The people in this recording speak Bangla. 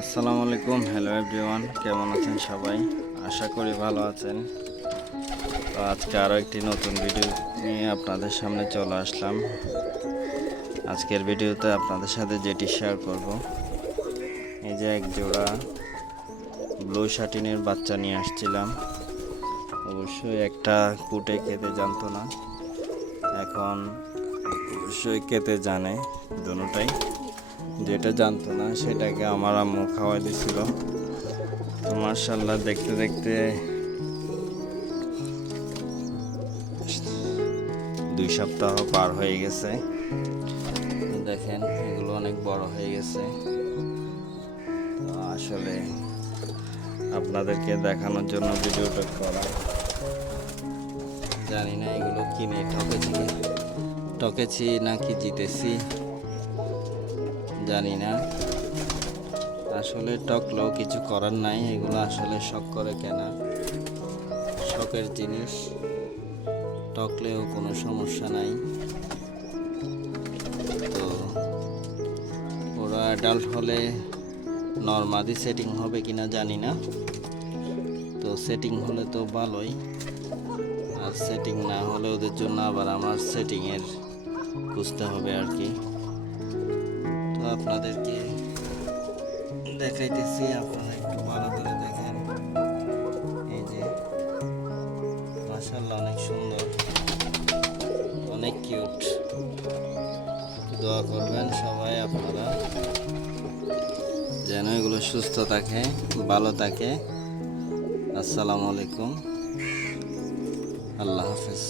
আসসালামু আলাইকুম, হ্যালো এভরিওয়ান, কেমন আছেন সবাই? আশা করি ভালো আছেন। তো আজকে আরও একটি নতুন ভিডিও নিয়ে আপনাদের সামনে চলে আসলাম। আজকের ভিডিওতে আপনাদের সাথে যেটি শেয়ার করব, এই যে এক জোড়া ব্লু শাটিনের বাচ্চা নিয়ে আসছিলাম। অবশ্যই একটা কুটে খেতে জানতো না, এখন অবশ্যই খেতে জানে। দুটোটাই, যেটা জানতো না সেটাকে আমার আম্মু খাওয়াই দিছিল। তো মাশাআল্লাহ, দেখতে দেখতে 2 সপ্তাহ পার হয়ে গেছে। দেখেন, এগুলো অনেক বড় হয়ে গেছে। তো আসলে আপনাদেরকে দেখানোর জন্য ভিডিওটা করা। জানি না এগুলো কিনে ঠকেছি নাকি জিতেছি, জানি না। আসলে টকলেও কিছু করার নাই, এগুলো আসলে শখ করে কেনা, শখের জিনিস। টকলেও কোনো সমস্যা নাই। তো ওরা অ্যাডাল্ট হলে নর্মালি সেটিং হবে কিনা জানি না। তো সেটিং হলে তো ভালোই, আর সেটিং না হলে ওদের জন্য আবার আমার সেটিংয়ের খুঁজতে হবে আর কি। তো আপনাদেরকে দেখাইতেছি, আপনারা একটু ভালো করে দেখেন। এই যে মাশাআল্লাহ, অনেক সুন্দর, অনেক কিউট। দোয়া করবেন সবাই আপনারা যেন এগুলো সুস্থ থাকে, ভালো থাকে। আসসালামু আলাইকুম, আল্লাহ হাফেজ।